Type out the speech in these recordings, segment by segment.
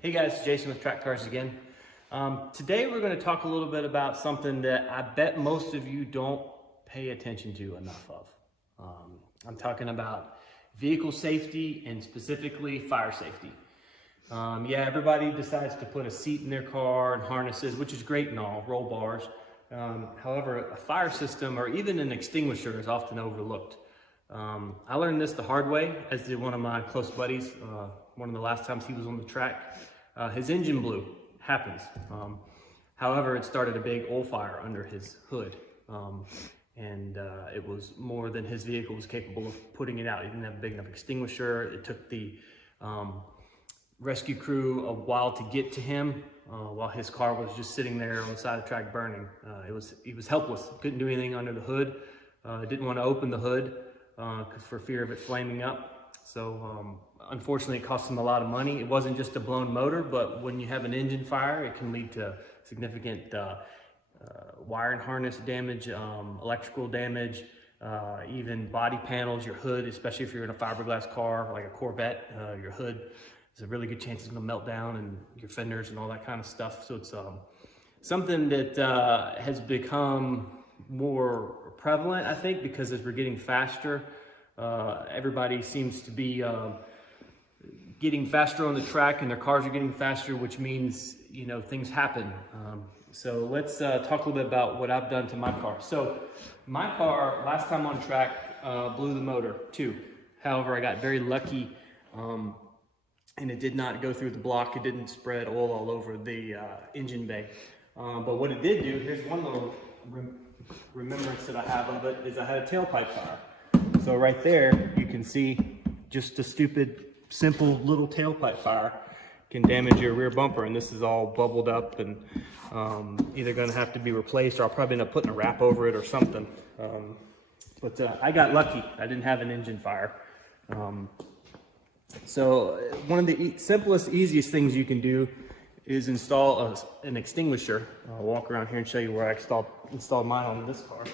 Hey guys, Jason with Track Cars again. Today we're going to talk a little bit about something that I bet most of you don't pay attention to enough of. I'm talking about vehicle safety and specifically fire safety. Yeah, everybody decides to put a seat in their car and harnesses, which is great and all, roll bars. However, a fire system or even an extinguisher is often overlooked. I learned this the hard way, as did one of my close buddies. One of the last times he was on the track, his engine blew. Happens. However, it started a big oil fire under his hood, and it was more than his vehicle was capable of putting it out. He didn't have a big enough extinguisher. It took the rescue crew a while to get to him while his car was just sitting there on the side of the track burning. He was helpless. Couldn't do anything under the hood. Didn't want to open the hood for fear of it flaming up. So unfortunately, it cost him a lot of money. It wasn't just a blown motor, but when you have an engine fire, it can lead to significant wire and harness damage, electrical damage, even body panels, your hood, especially if you're in a fiberglass car like a Corvette, your hood, there's a really good chance it's gonna melt down, and your fenders and all that kind of stuff. So it's something that has become more prevalent, I think, because as we're getting faster, everybody seems to be getting faster on the track, and their cars are getting faster, which means, you know, things happen. So let's talk a little bit about what I've done to my car. So my car, last time on track, blew the motor too. However, I got very lucky, and it did not go through the block. It didn't spread oil all over the engine bay. But what it did do, here's one little remembrance that I have of it, is I had a tailpipe fire. So right there, you can see just a stupid, simple little tailpipe fire can damage your rear bumper, and this is all bubbled up and either gonna have to be replaced, or I'll probably end up putting a wrap over it or something. But I got lucky. I didn't have an engine fire. So one of the simplest, easiest things you can do is install an extinguisher. I'll walk around here and show you where I installed mine on this car.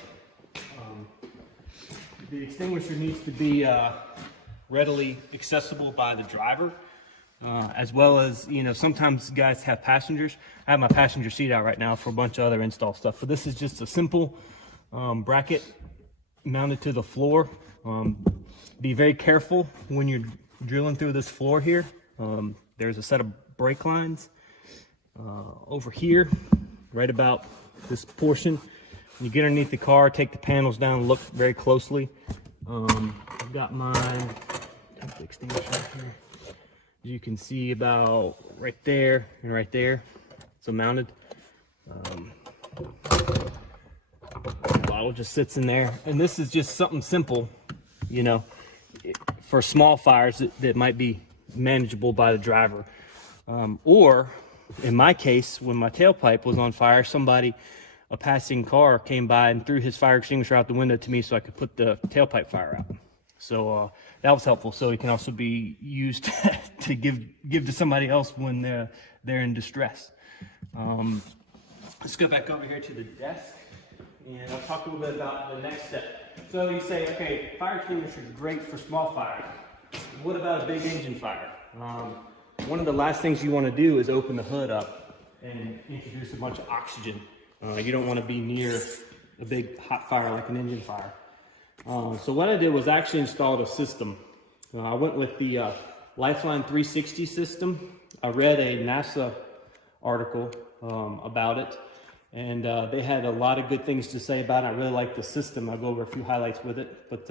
The extinguisher needs to be readily accessible by the driver, as well as, you know, sometimes guys have passengers. I have my passenger seat out right now for a bunch of other install stuff. So this is just a simple bracket mounted to the floor. Be very careful when you're drilling through this floor here. There's a set of brake lines over here, right about this portion. When you get underneath the car, take the panels down, look very closely. I've got mine, the extinguisher here. As you can see, about right there and right there, so mounted. The bottle just sits in there, and this is just something simple, you know, for small fires that might be manageable by the driver. Or in my case, when my tailpipe was on fire, a passing car came by and threw his fire extinguisher out the window to me so I could put the tailpipe fire out. So that was helpful. So it can also be used to give to somebody else when they're in distress. Let's go back over here to the desk, and I'll talk a little bit about the next step. So you say, okay, fire extinguisher is great for small fire. What about a big engine fire? One of the last things you want to do is open the hood up and introduce a bunch of oxygen. You don't want to be near a big hot fire like an engine fire. So what I did was actually installed a system. I went with the Lifeline 360 system. I read a NASA article about it, and they had a lot of good things to say about it. I really like the system. I'll go over a few highlights with it, but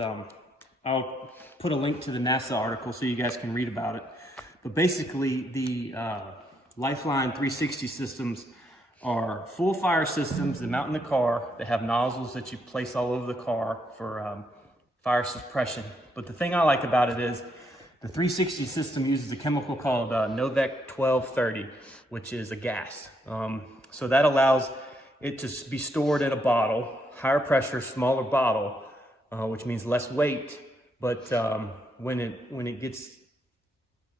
I'll put a link to the NASA article so you guys can read about it. But basically, the Lifeline 360 systems are full fire systems that mount in the car. They have nozzles that you place all over the car for fire suppression. But the thing I like about it is the 360 system uses a chemical called Novec 1230, which is a gas. So that allows it to be stored in a bottle, higher pressure, smaller bottle, which means less weight. But when it gets,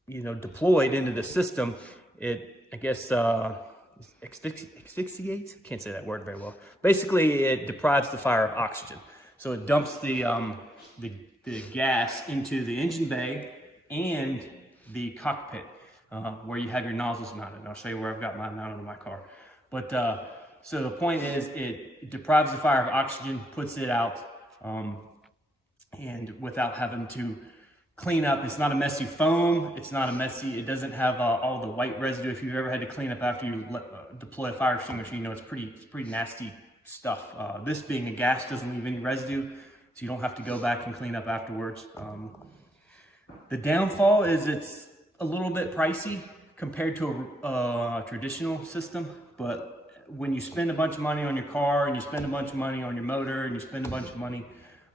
you know, deployed into the system, it, I guess, asphyxiates? Can't say that word very well. Basically, it deprives the fire of oxygen. So it dumps the gas into the engine bay and the cockpit. where you have your nozzles mounted. And I'll show you where I've got mine mounted in my car. But so the point is, it deprives the fire of oxygen, puts it out, and without having to clean up. It's not a messy foam. It's not a messy, it doesn't have all the white residue. If you've ever had to clean up after you deploy a fire extinguisher, you know it's pretty nasty stuff. This being a gas doesn't leave any residue, so you don't have to go back and clean up afterwards. The downfall is it's a little bit pricey compared to a traditional system, but when you spend a bunch of money on your car and you spend a bunch of money on your motor and you spend a bunch of money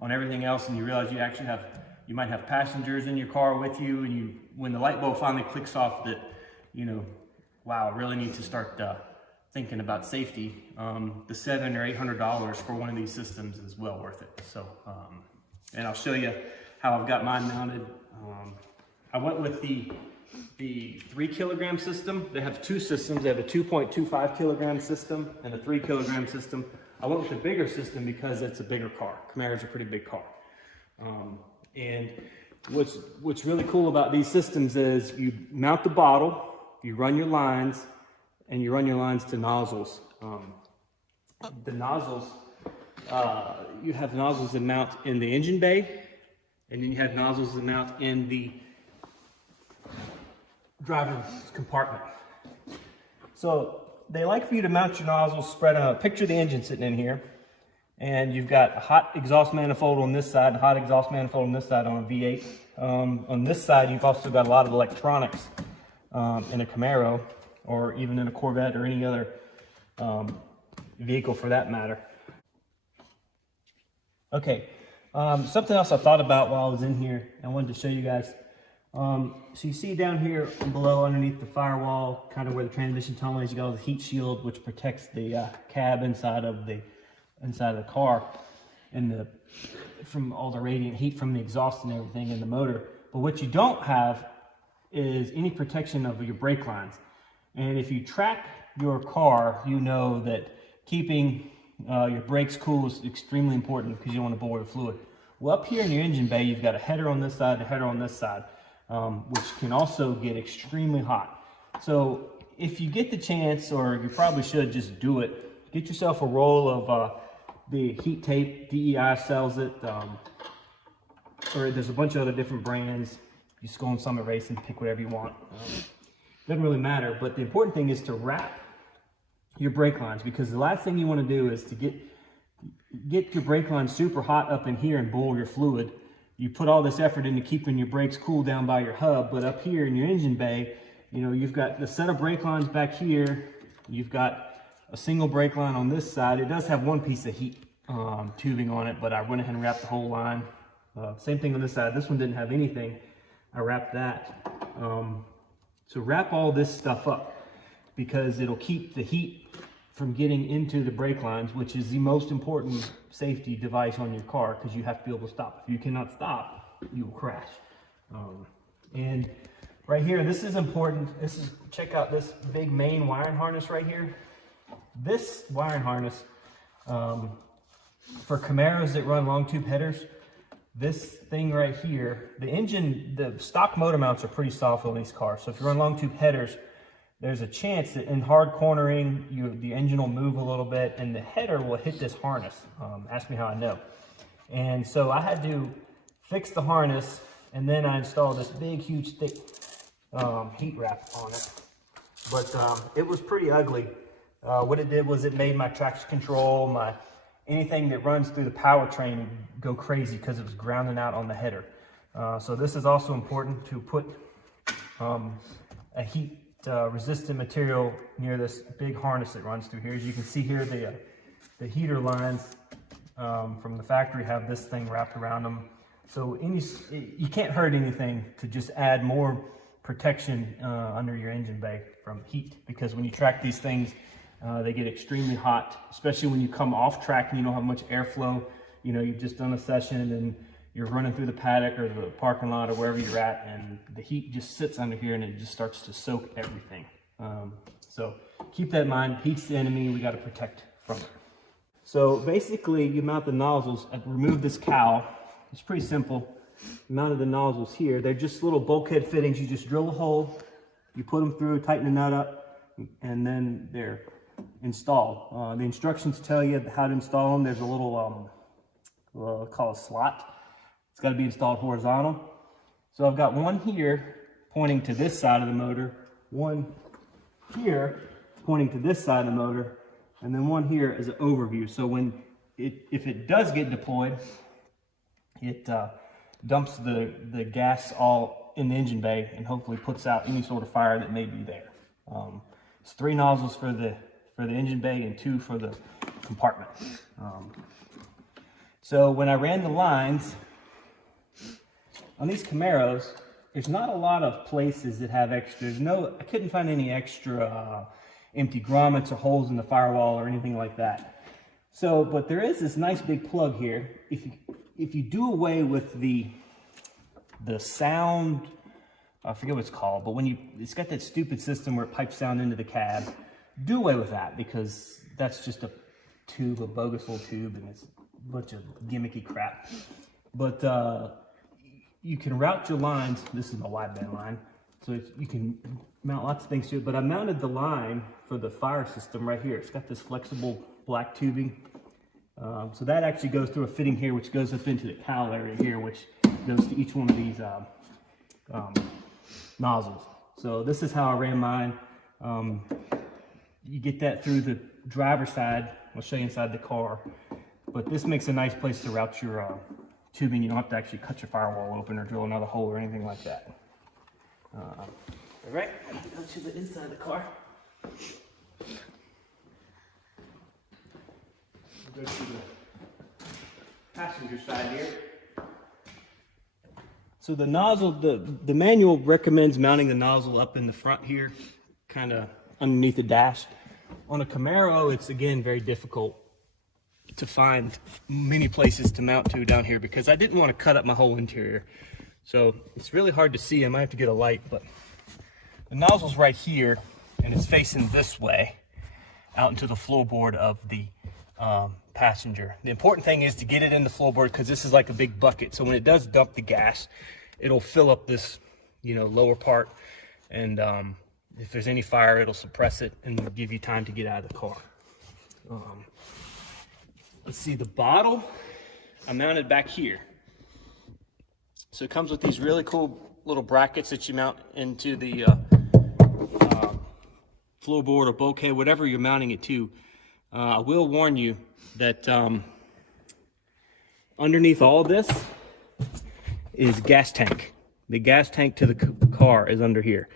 on everything else, and you realize you might have passengers in your car with you, and when the light bulb finally clicks off that, wow, I really need to start thinking about safety, the $700 or $800 for one of these systems is well worth it. So, and I'll show you how I've got mine mounted. I went with the 3 kilogram system. They have two systems. They have a 2.25 kilogram system and a 3 kilogram system. I went with the bigger system because it's a bigger car. Camaro's a pretty big car. And what's really cool about these systems is you mount the bottle, you run your lines, and you run your lines to nozzles. The nozzles, you have nozzles that mount in the engine bay, and then you have nozzles that mount in the driver's compartment. So they like for you to mount your nozzles spread out. Picture the engine sitting in here, and you've got a hot exhaust manifold on this side, a hot exhaust manifold on this side on a V8. On this side, you've also got a lot of electronics in a Camaro, or even in a Corvette or any other vehicle for that matter. Okay, something else I thought about while I was in here, I wanted to show you guys. So you see down here below underneath the firewall, kind of where the transmission tunnel is, you got all the heat shield, which protects the cab inside of the car and from all the radiant heat from the exhaust and everything in the motor. But what you don't have is any protection of your brake lines. And if you track your car, you know that keeping your brakes cool is extremely important because you don't want to bore the fluid. Well, up here in your engine bay, you've got a header on this side, a header on this side, which can also get extremely hot. So if you get the chance, or you probably should just do it, get yourself a roll of the heat tape. DEI sells it, or there's a bunch of other different brands. You just go on Summit Race and pick whatever you want. Doesn't really matter, but the important thing is to wrap your brake lines, because the last thing you want to do is to get your brake lines super hot up in here and boil your fluid. You put all this effort into keeping your brakes cool down by your hub, but up here in your engine bay, you've got the set of brake lines back here. You've got a single brake line on this side. It does have one piece of heat tubing on it, but I went ahead and wrapped the whole line. Same thing on this side. This one didn't have anything. I wrapped that. So wrap all this stuff up, because it'll keep the heat from getting into the brake lines, which is the most important safety device on your car, because you have to be able to stop. If you cannot stop, you will crash. And right here, this is important. Check out this big main wiring harness right here. This wiring harness, for Camaros that run long tube headers, this thing right here, the stock motor mounts are pretty soft on these cars. So if you run long tube headers, there's a chance that in hard cornering, the engine will move a little bit and the header will hit this harness. Ask me how I know. And so I had to fix the harness, and then I installed this big, huge, thick heat wrap on it. But it was pretty ugly. What it did was it made my traction control, anything that runs through the powertrain go crazy because it was grounding out on the header. So this is also important to put a heat resistant material near this big harness that runs through here. As you can see here, the heater lines from the factory have this thing wrapped around them. So you can't hurt anything to just add more protection under your engine bay from heat, because when you track these things, they get extremely hot, especially when you come off track and you don't have much airflow. You've just done a session and you're running through the paddock or the parking lot or wherever you're at, and the heat just sits under here and it just starts to soak everything. So keep that in mind. Heat's the enemy. We got to protect from it. So basically, you mount the nozzles and remove this cowl. It's pretty simple. You mounted the nozzles here. They're just little bulkhead fittings. You just drill a hole You put them through, tighten the nut up, and then they're installed. The instructions tell you how to install them. There's a little, called a slot. It's got to be installed horizontal. So I've got one here pointing to this side of the motor, one here pointing to this side of the motor, and then one here as an overview. So when if it does get deployed, it dumps the gas all in the engine bay and hopefully puts out any sort of fire that may be there. It's 3 nozzles for the engine bay and 2 for the compartment. So when I ran the lines on these Camaros, there's not a lot of places that have extra. I couldn't find any extra empty grommets or holes in the firewall or anything like that. So, but there is this nice big plug here. If you do away with the sound, I forget what it's called, but it's got that stupid system where it pipes sound into the cab. Do away with that, because that's just a tube, a bogus little tube, and it's a bunch of gimmicky crap. But you can route your lines. This is my wideband line, so you can mount lots of things to it. But I mounted the line for the fire system right here. It's got this flexible black tubing. So that actually goes through a fitting here, which goes up into the cowl area here, which goes to each one of these nozzles. So this is how I ran mine. You get that through the driver's side. I'll show you inside the car. But this makes a nice place to route your tubing. You don't have to actually cut your firewall open or drill another hole or anything like that. All right, go to the inside of the car. We'll go to the passenger side here. So the nozzle, the manual recommends mounting the nozzle up in the front here, kind of underneath the dash. On a Camaro, it's again very difficult to find many places to mount to down here, because I didn't want to cut up my whole interior. So it's really hard to see. I might have to get a light, but the nozzle's right here, and it's facing this way out into the floorboard of the passenger. The important thing is to get it in the floorboard, because this is like a big bucket. So when it does dump the gas, it'll fill up this, lower part, and if there's any fire, it'll suppress it and give you time to get out of the car. Let's see, the bottle I mounted back here. So it comes with these really cool little brackets that you mount into the floorboard or bouquet, whatever you're mounting it to. I will warn you that underneath all this is gas tank. The gas tank to the car is under here.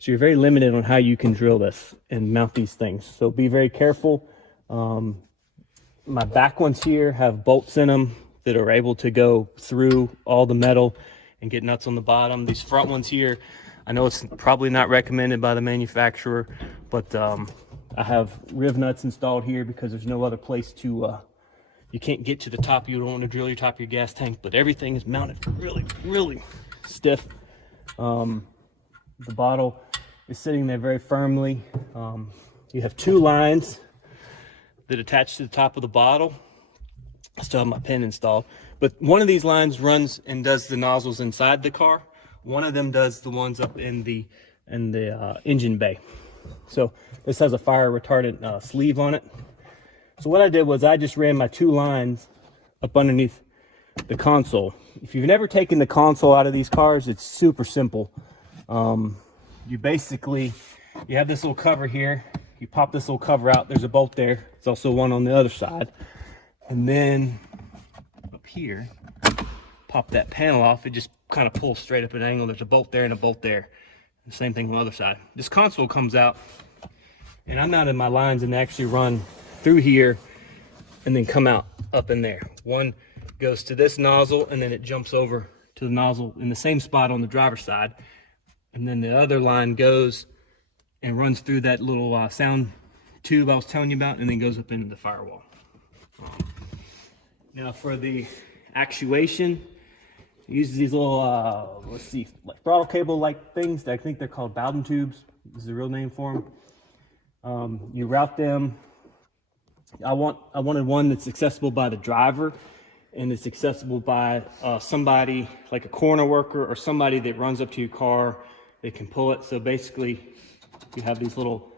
So you're very limited on how you can drill this and mount these things. So be very careful. My back ones here have bolts in them that are able to go through all the metal and get nuts on the bottom. These front ones here, I know it's probably not recommended by the manufacturer, but I have riv nuts installed here because there's no other place to, you can't get to the top. You don't want to drill your top of your gas tank, but everything is mounted really, really stiff. The bottle is sitting there very firmly. You have 2 lines that attach to the top of the bottle. I still have my pin installed, but one of these lines runs and does the nozzles inside the car. One of them does the ones up in the engine bay. So this has a fire retardant sleeve on it. So what I did was I just ran my 2 lines up underneath the console. If you've never taken the console out of these cars, it's super simple. You have this little cover here. You pop this little cover out. There's a bolt there. There's also one on the other side. And then up here, pop that panel off. It just kind of pulls straight up at an angle. There's a bolt there and a bolt there. The same thing on the other side. This console comes out, and I mounted my lines and they actually run through here and then come out up in there. One goes to this nozzle, and then it jumps over to the nozzle in the same spot on the driver's side. And then the other line goes and runs through that little sound tube I was telling you about, and then goes up into the firewall. Now for the actuation, it uses these little, like throttle cable like things. I think they're called Bowden tubes. This is the real name for them. You route them. I wanted one that's accessible by the driver, and it's accessible by somebody like a corner worker or somebody that runs up to your car they can pull it. So basically, you have these little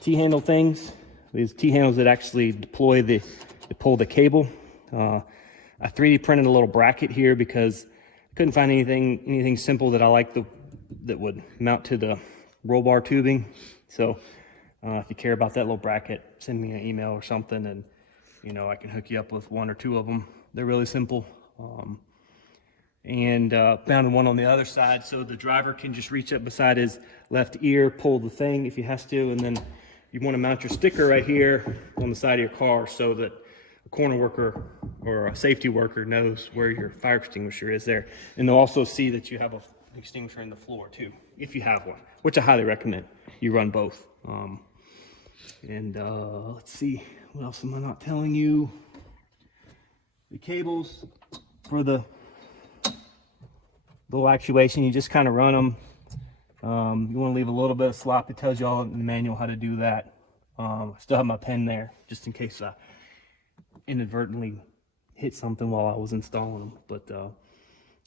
T-handle things, these T-handles that actually pull the cable. I 3D printed a little bracket here because I couldn't find anything simple that I liked that would mount to the roll bar tubing. So if you care about that little bracket, send me an email or something, and I can hook you up with 1 or 2 of them. They're really simple. And found one on the other side, so the driver can just reach up beside his left ear, pull the thing if he has to, and then you want to mount your sticker right here on the side of your car so that a corner worker or a safety worker knows where your fire extinguisher is there. And they'll also see that you have an extinguisher in the floor too, if you have one, which I highly recommend. You run both. Let's see, what else am I not telling you? The cables for the little actuation, you just kind of run them. You want to leave a little bit of slop. It tells you all in the manual how to do that. I still have my pen there just in case I inadvertently hit something while I was installing them. But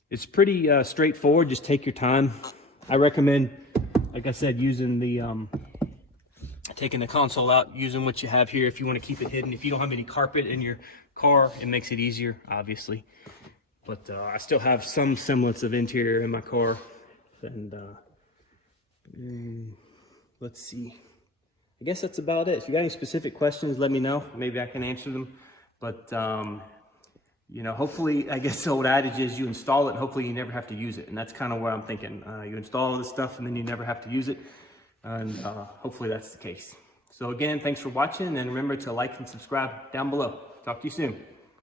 it's pretty straightforward. Just take your time. I recommend, like I said, using taking the console out, using what you have here if you want to keep it hidden. If you don't have any carpet in your car, it makes it easier, obviously. But I still have some semblance of interior in my car. And let's see. I guess that's about it. If you got any specific questions, let me know. Maybe I can answer them. But, hopefully, I guess the old adage is you install it and hopefully you never have to use it. And that's kind of where I'm thinking. You install all this stuff and then you never have to use it. And hopefully that's the case. So again, thanks for watching. And remember to like and subscribe down below. Talk to you soon.